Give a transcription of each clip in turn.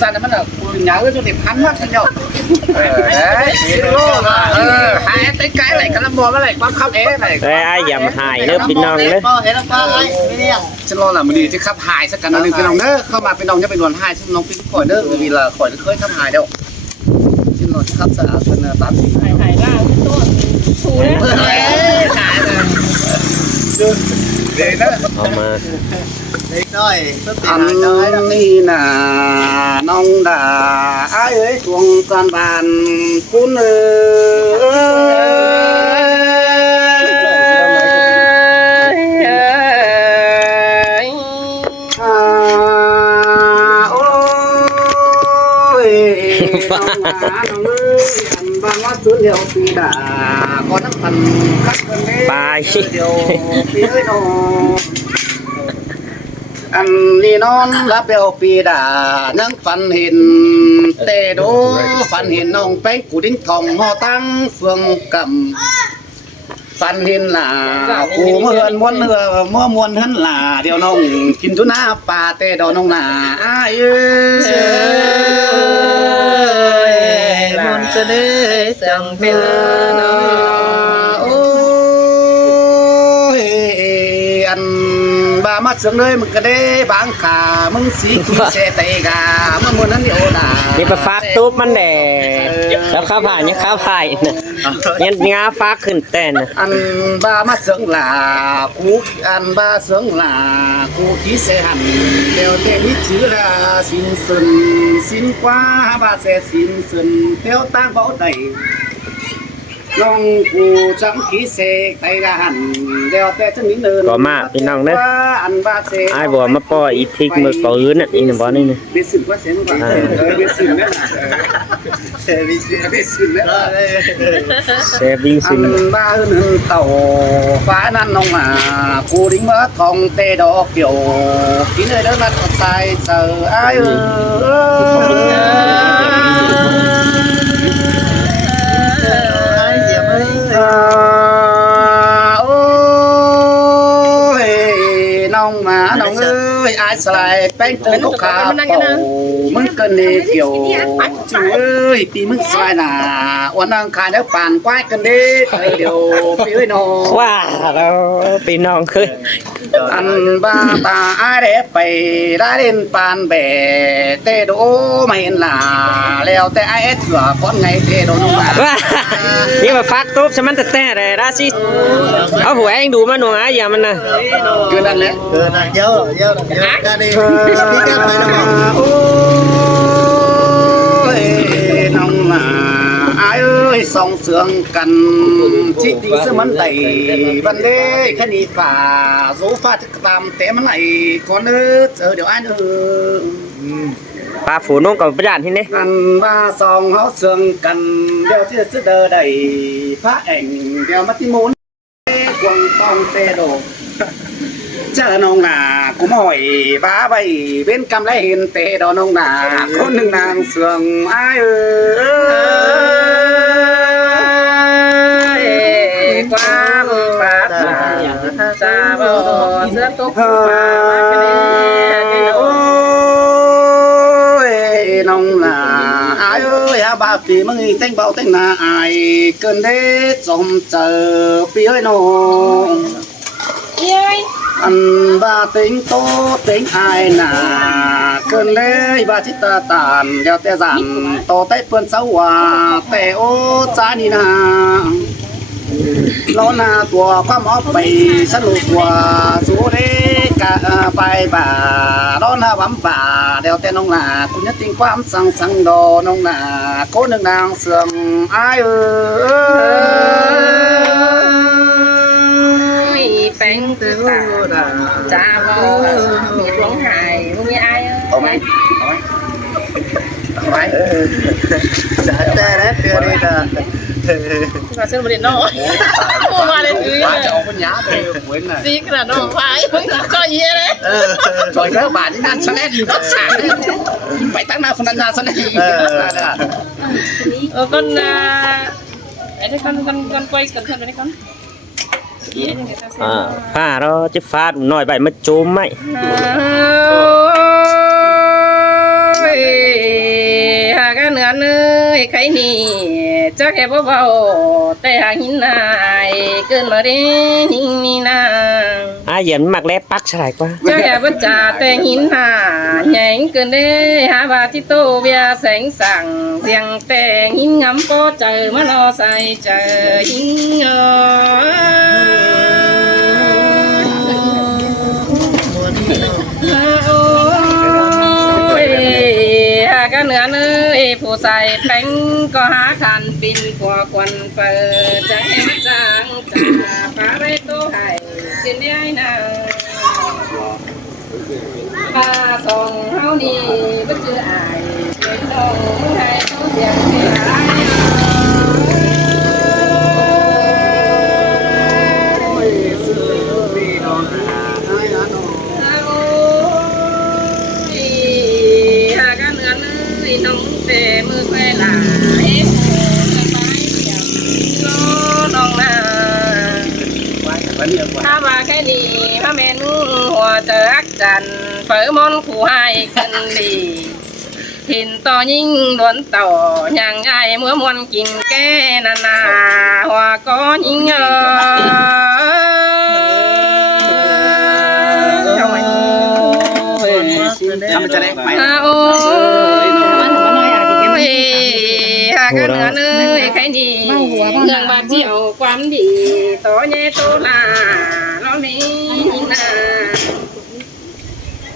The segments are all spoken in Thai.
จานนั้นมันnhớ cái chỗ điểm hắn mắt nhau đấy hai cái này cái bò cái này quá khắp é này ai dầm hài nữa bên non đấyฉันรอหน่ะมันดีที่ขับหายสักกันนึงพี่น้องเด้อเข้ามาเป็นน้องจะเป็นวันหายซึ่งน้องเป็นข่อยเด้อvì làข่อยเคยขับหายเด้อฉันรอขับสะอาดเป็นตามที่หายล่าตัวชูเลยหายเลยเดี๋ยวนะ เอามา อันนี้น่ะน้องด่าไอ้เอ้ยทวงการบ้านคุณเอ้ยโอ้ยน้องหมาน้องเอ้ยอันบางว่าสุดเดียวปีด่าก็นักพันคัดกันเลยเดียวปีเอ้ยน้องอันนี้นอนรับเบลปีดานั่งฝันเห็นเตโดฝันเห็นน้องแป้งกูดิ้งทองหอตั้งเฟืองกำฝันเห็นหล่ากูเมื่อมวนเหือเมื่อมวนหันหล่าเดี๋ยวน้องกินจุน้าปลาเตดอน้องหล่าอ้ายเอ้ยมันจะได้จังเป็นโอ้ยอันบ้ามาเสียงเลยมึงก็ได้บางขามึงสีขี้เสตกามึงมันนั้นเดียวนะนี่ไปฟักตุ๊บมันแดดแล้วข้าวผ่านยังข้าวผ่านยังงาฟักขึ้นเต้นอันบ้ามาเสียงหลากูอันบ้าเสียงหลากูขี้เสหันเดียวเตนิชื่อละสินสุนสินกว่าบ้าเสสินสุนเดียวตั้งเบาใจน้องกูจังขี้เสกไตกะหันเดี๋ยวแต่จังนิดนึงก็มาพี่น้องเด้อไอ้บัวมาปล่อยอีทิกมือปืนน่ะนี่บ่นี่นี่เบสิกว่าเสียงก่อนเบสิกนั่นน่ะเบสิกนั่นเซวิ่งซิงบ้าหนึ่งเต่าฟ้านั่นน้องมากูดิ้งมาทองเตดอกเกี่ยวกินเลยเดินมาตกใจเจอไอ้น้องมาน้องเอ้ยไอ้สลายแป้งเตือนลูกค้ามึงเกินเลยเกี่ยวจูเอ้ยปีมึงสลายหนาวันนั่งขายแล้วป่านควายกันเด้เดี๋ยวปีเอ้ยน้องว้าแล้วปีน้องคืออันบ้าตาไอ้เด็กไปได้เล่นปานแบเตโดไม่เห็นหล่าแล้วแต่ไอ้เถื่อก้อนไงเตโดน้องว้านี่มาฟักตุ๊บใช่มันแต่เลยราชิเอาหัวเองดูมันหนูอ่ะอย่ามันนะเกินนั่นแหละเกินเยอะกันดิพี่แก้ไปแล้วบอกโอ้ยน้องมาไอ้เอ้ยส่องเสืองกันชิติเสมันไตบันเด้ขณีฝ่าโซฟาจะตามแต่มันไหนก่อนเด้อเดี๋ยวไอ้เด้อปลาฝูน้องกับประหยัดที่นี่กันว่าสองเขาเสืองกันเดี๋ยวที่จะเดินได้พระเองเดี๋ยวมาที่มูลกวงตองเตโดเจอน้องนากูมอยบ้าใบเป็นกำไรเห็นเตดอน้องนาคนหนึ่งนางเสืองไอ้ความปรารถนาจาบอเสื้อตุ๊กฟ้าโอ้ยน้องนาไอ้เอ้ยบาปีมึงเต้งเบาเต้งนาไอ้เกินเด็ดจมเจอปีเอ้ยน้องอันบ้าติงโตติงไอ้น่ะเกินเลยบ้าจิตตานเดี๋ยวแต่สันโตเตเปิ้นเสาวาแต่โอ้จานี่นะล้อหน้าตัวความออกไปสนุกกว่าสู้เด็กไปบ่าล้อหน้าหวำบ่าเดี๋ยวแต่น้องหน้าคุณจะติงความสังดอน้องหน้าโคหนึ่งนางเสื่อมไอ้แป้งตัวจ้าบอมีร้องไห้มึงมีไอ้เอาไหมเอาไหมจะแต่แล้วเตือนเลยนะมาเส้นบริเนอมาเลยดื้อจะเอาปัญญาไปเว้นน่ะซีขนาดน้องพายมึงก็เยี่ยเลยจอยแล้วบาทนี่นั่นแสดงอยู่กับสายไปตั้งหน้าคนนั้นนาแสดงcon ấy thế con quay cẩn thận đấy con ผ้าเราจะฟาดหน่อยใบมาจุ่มไหม เนื้อใครนี่จะแค่เบาๆแต่หากหินนายเกินมาได้หินนี่นา เหยียนหมักแลปักฉลายกว่า จะแค่บัจจาแต่หินหาใหญ่เกินได้หาบาที่โตเบียแสงสั่งเสียงแต่หินงำโปเจอมารอใส่เจอหินกันเหนือเนื้อผู้ใส่แป้งก็หาขันปินขวควันเปิดจะให้มันจางจ่าปลาไรโตให้กินได้นาปลาสองเฮานี่บ่เจออายเป็นน้องให้เขาเสียงให้หายน้องเตะมือไฟหลายสบายจังน้องนาถ้ามาแค่นี้พระเมนูหัวเจออักจันเฝอมอนขู่ให้กันดีหินต่อยิ่งล้วนต่ออย่างไงเมื่อมวนกินแก่นานาหัวก็ยิ่งทำมันจะได้ไหม โอ้ยหากเหนือเนื้อใครดีเรื่องบาดเจียวความดีต่อเยโตลาเรานี้นา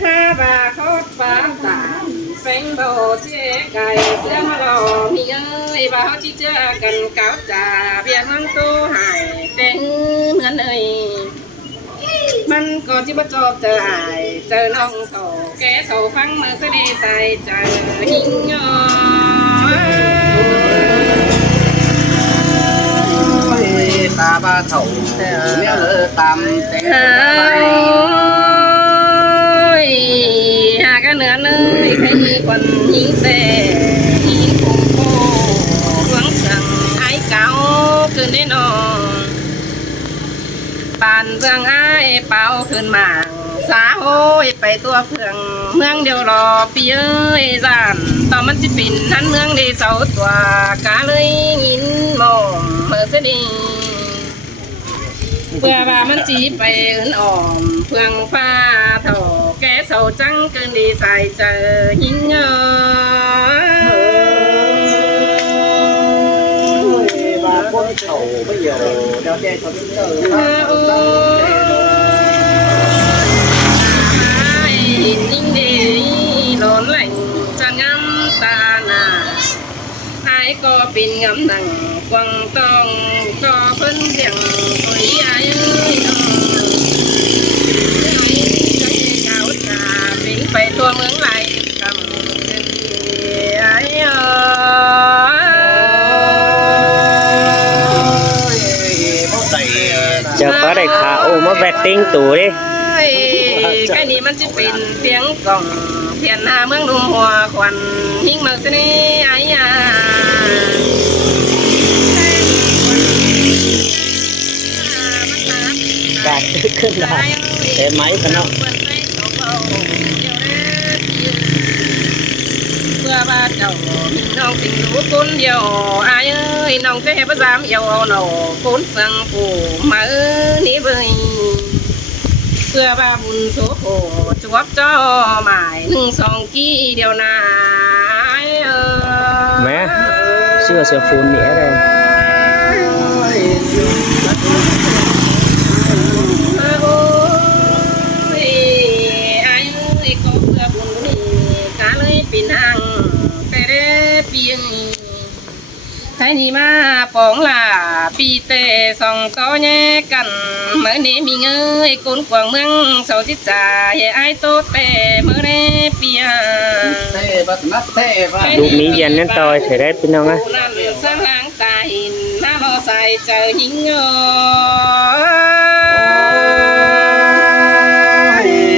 ถ้าบาคอดฟ้าตาเซ็งโบเจ๊ไก่เสื้อมาหล่อมีเอ้ยบ่าวที่เจอกันเก่าจ่าเบียร์มันโตหายเต็งเหมือนเอ้ยมันก็จิบจอบเจออายเจอน้องโตแกโตฟังมือเสด็จใส่เจอหิงยอตาบ้าเถ่าเนี่ยเลยตามแต่ หากเหนือเนื้อใครมีคนยิงแต่ยิงคงโคหวังสั่งไอ้เก่าคืนได้นอนปานเบืองไอ้เป่าขึ้นมาสาโห้ยไปตัวเพื่องเมืองเดียวรอปีเอ้ยจานต่อมันจะปิ่นนั้นเมืองได้เสาตัวกาเลยยินมองเมื่อเสดีเพื่อว่ามันจีไปอื่นอ่อมเพื่องฟ้าเท่าแกเสาจังเกินดีใส่เจอหินเงาบาคนเถ่าไม่เยอะเดี๋ยวแกเขาเจอหินยิ่งดีหล่นไหลจะงำตาหน้าไอ้ก็ปิ่นงำหนังกวางต้องก็เพิ่นเสียงโอยไอ้ไปตัวเมืองไหลกำไอ้จะก็ได้ขาโอ้มาแบตติ้งตู่ดิแค่นี้มันจะเป็นเสียงกล่องเทียนหน้าเมืองนุ่มหัวควันหิ่งเมืองเสน่ห์ไอ้ยาแบตขึ้นได้เต็มไหมกันเนาะเพื่อบ้านเจ้าน้องสิ่งรู้คนเดียวอายเอ้ยน้องจะให้ประจำเยาว์หนูคนสั่งผู้มานี้เบยเพื่อบ้าบุญโสโหจวบจ่อหมาย1 2กี้เดียวนาแม่เสื้อฟูนเนี่ยเลยปีนังแต่เด้ปีงไทยนี่มาปองลาปีเตสองต่อแยกกันเมื่อนี้มีเงยกุนกวางเมืองเสาทิศจ่าเฮไอโตเตเมื่อเด้ปีลูกนี้เย็นนั่นต่อยเฉยได้พี่น้องนะนั่นสร้างหางตาหินน้ำเอาใส่เจอหิงเง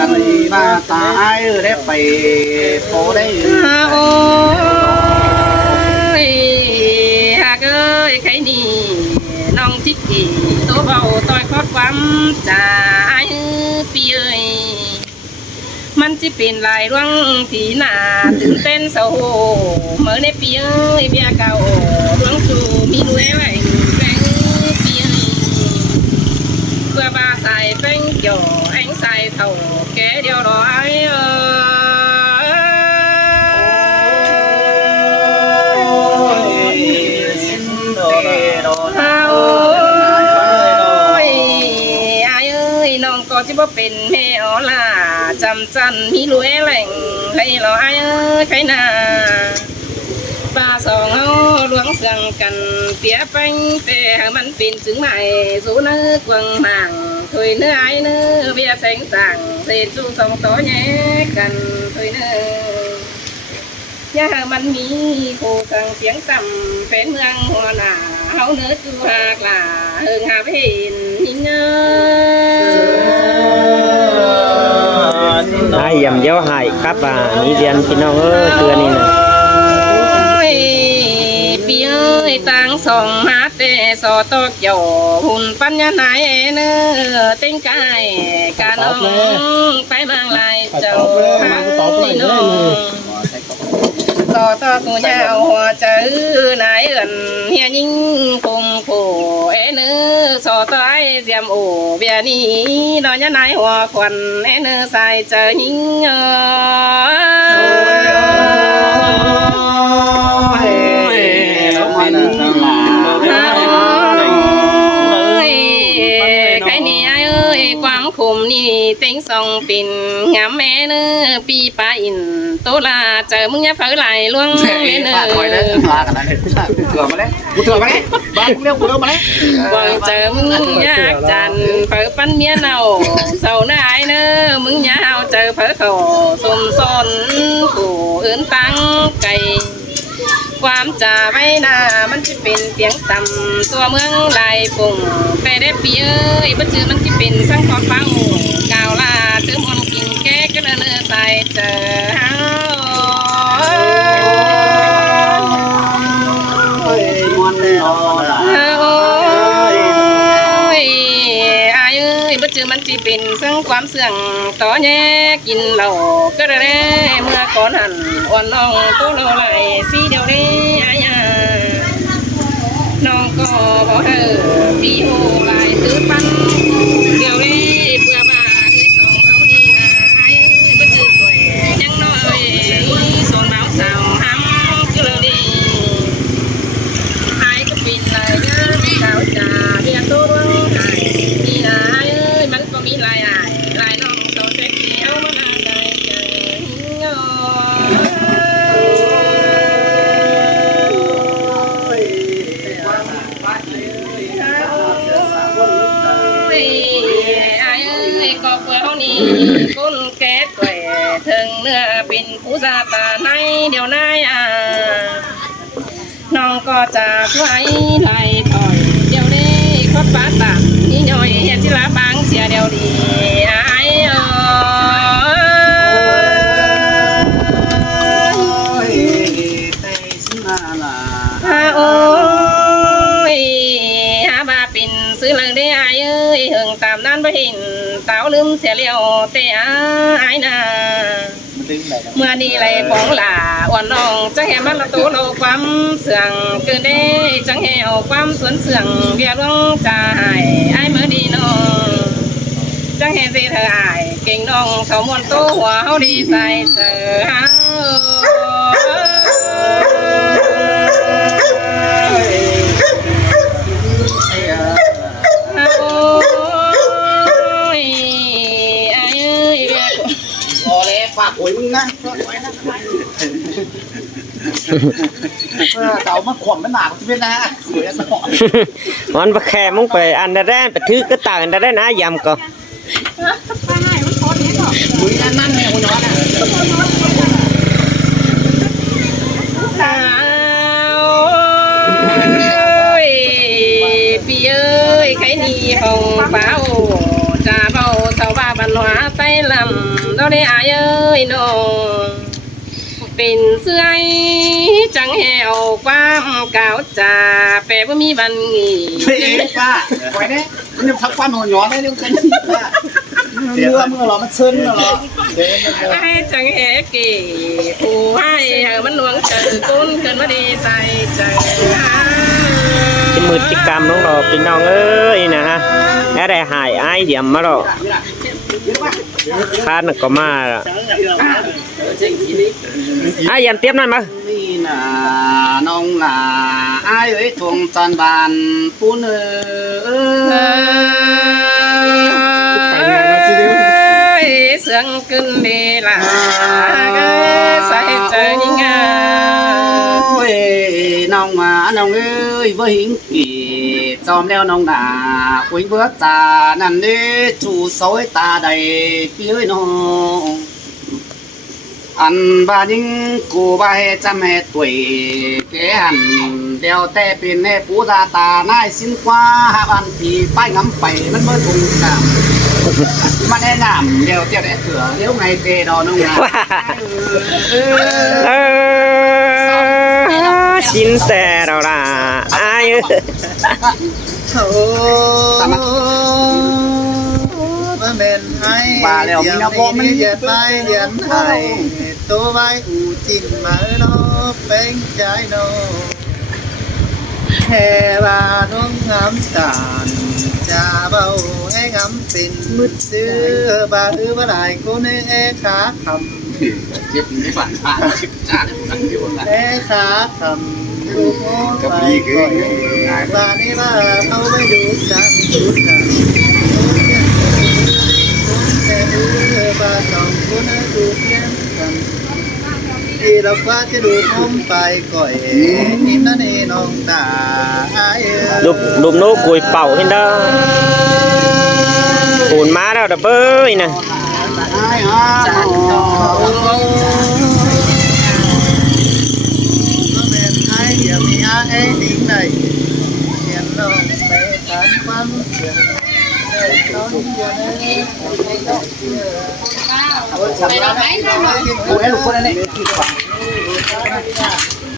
อันนี้มาตายได้ไปโตได้โอ้ยหากเอ้ยใครนี่น้องทิกกี้ตัวเบาต่อยคอดความจ่าปีเอ้ย มันจะเป็นลายร่วงที่หนาตื่นเต้นเศร้าเมื่อในปีเอ้ยเบียเก่าร่วงจูมีรวยไหลแบงปีเอ้ยเพื่อบาใส่แป้งหย่อแองใส่เท่าแกเดียวร้อยจิบ่เป็นแม่อล่ะจำจันมีรวยแหล่งให้รอไอ้ใครนาปลาสองเอาหลวงเสียงกันเปียแป้งแต่มันเป็นจึงใหม่สู้เนื้อกวางห่างถุยเนื้อไอ้เนื้อเบียแสงสั่งเศษสู้สองต่อแย่กันถุยเนื้อย่ามันมีผู้สั่งเสียงต่ำเป็นเมืองหัวหน้าเฮาเนื้อจูหากล่ะเฮิงหาเห็นหินเนื้อให้ยำเย้าหายครับนี่เรียนพี่น้องตัวนี้นะปีเอ้ยต่างสองหาแต่สอตอกหย่อหุ่นปัญญาไหนเนื้อเต้งกายกาน้องไปบางลายเจ้านี่น้องต่อกูยาวหัวเจอนายเอิญเฮียยิ่งคงโผเนื้อสอต่อไอเสียมโอเบียนี้นอนยานายหัวควันเนื้อใส่เจอยิ่งใครนี่เอ้ยความขมนี่เต็งสองปิ่นงามแม่เนื้อปีปลาอินโตลาเจอมึงอย่าเผลอไหลล่วงเนื้อมากันแล้วเถื่อมาเลยกูเถื่อมาเลยบ้านกูเรียกกูเร็วมาเลยวังเจอมึงยากจันเผลอปั้นเมียเน่าเศร้าหน้าไอ้เนื้อมึงอย่าเอาเจอเผลอเขาสมสนผู้อื่นตั้งไก่ความจ่าไว้หน้ามันจะเป็นเสียงต่ำตัวเมืองลายปุ่งแต่ได้ปีเอ้ยบัดจือมันจะเป็นสังขอเป้ากาวลาเติมอ่อนกินแก่ก็เนื้อใส่เจอเฮามันเลยอ๋อบัดจือมันจะเป็นซึ่งความเสื่องต่อแย่กินเหล้าก็ได้เมื่อก่อนหันอ่อนน้องตัวเราไหลสีเดียวนี้อายาน้องก็บอกพี่โหไหลตื้อปั้นเดียวนี้เพื่อมาที่สองเขาดีนะไอ้บัดจือสวยยังน้อยส่วนเมาสาวห้ำก็เลยไอ้ก็ปินเลยเด้อไม่สาวจ่าเรียกตัวร้องไห้ดีนะมันก็มีลายน้องโตเซ็กซี่เอามาได้เจอเงาก็เปลือกนี้ก้นแก่แก่ถึงเนื้อเป็นผู้ซาตาในเดี๋ยวนายน้องก็จะสวยไหลถอยเดี๋ยวนี้คดฟ้าต่ำนี่ย่อยเห็นศิลาบางเสียเดียวดีไอ้โอ้ยหาบาปิ่นซื้อเลยได้ไอ้เอ้ยหึงตามนั้นไปเห็นเต้าลืมเสียเลี้ยวแต่ไอ้นาเมื่อนี้ไรปองหล่าอ่อนน้องจังแห่มันละตัวโลความเสื่องเกิดได้จังแห่เอาความสวนเสื่องเบียร่วงจ่ายไอ้เมื่อดีน้องจังแห่สิเธออายเก่งน้องเขามวนตัวหัวเขาดีใส่เจอเฮาฝากหวยมึงนะเต่ามาขวมมันหนากูเป็นนะหวยจะหอมมันไปแค่มึงไปอันเดอร์แดนไปถือก็ต่างอันเดอร์แดนนะยำก็หวยนั่นแม่กูย้อนอ่ะปีเอ้ยใครนี่ห้องเป้าจ่าเบาเสาบ้าบันหัวไตลำเราได้อายเอ้ยน้องเป็นเสื้อจังแหวความเก่าจ่าแปลว่ามีบันงีป้าปล่อยเนี่ยมันจะพักความหัวย้อนได้เรื่องกันป้าเมื่อเรามันเชิญเหรอ ไอ้จังเฮกี่ผู้ให้มันหลวงเจอกุ้นเกินมาดีใจใจ จิมือจิกรรมน้องรอพี่น้องเอ้ยนะฮะแล้วได้หายไอ้เดียมมาหรอกคาดก็มาไอ้ยันเตี้ยมนั่นมา นี่น่ะน้องหล่าอ้ายเอ้ยทวงจานบานปูนเสียงขึ้นดีล่ะใส่ใจยิ่งงา โอ้ยน้องมาน้องเอ้ยบ่หิงกี่จอมแล้วน้องหล่าคุยเบื่อตานั่นเด้จูซอยตาใดพี่เอ้ยน้องอันบาดิงกูบาเฮจำให้ตุยแกหันเดียวแต่เป็นให้ปูตาตานายสินกว่าบันทีป้ายงำไปมันเมื่อทุ่งกามมันแนะนำเดียวเตี้ยได้เถื่อเลี้ยวไงเตดอน้องนะ ชินแต่เราละไอ้ โอ้มาเมนให้เดี๋ยวมีเย็นไปเดียนให้ตัวไว้อูจินมาโนเป็นใจโนแค่ว่าน้องงามตานจะเบาให้งามเป็นมืดซื้อบาฮือบ่ได้กูในเอขาคำ เจ็บไม่ฝันผ่านชิบชาตินั่งอยู่ละ เอขาคำลูกโอ้ไปก่อนบ้านนี้ว่าเขาไม่ดูจังดูจังแต่ดูบ้านน้องกูน่าดูเพียงกันที่เราว่าจะดูผมไปก่อยนี่นั่นเองน้องตา đùm nô cùi bảo hết đó ổn má đâu đập ơi nè จันทอง ก็เป็นไอเดียมีอาเอดิ้งในเขียนน้องไปตามความเสียงในตอนเดียวนี้ ไปเราไหมนะ กูให้ลูกคนนั้นเอง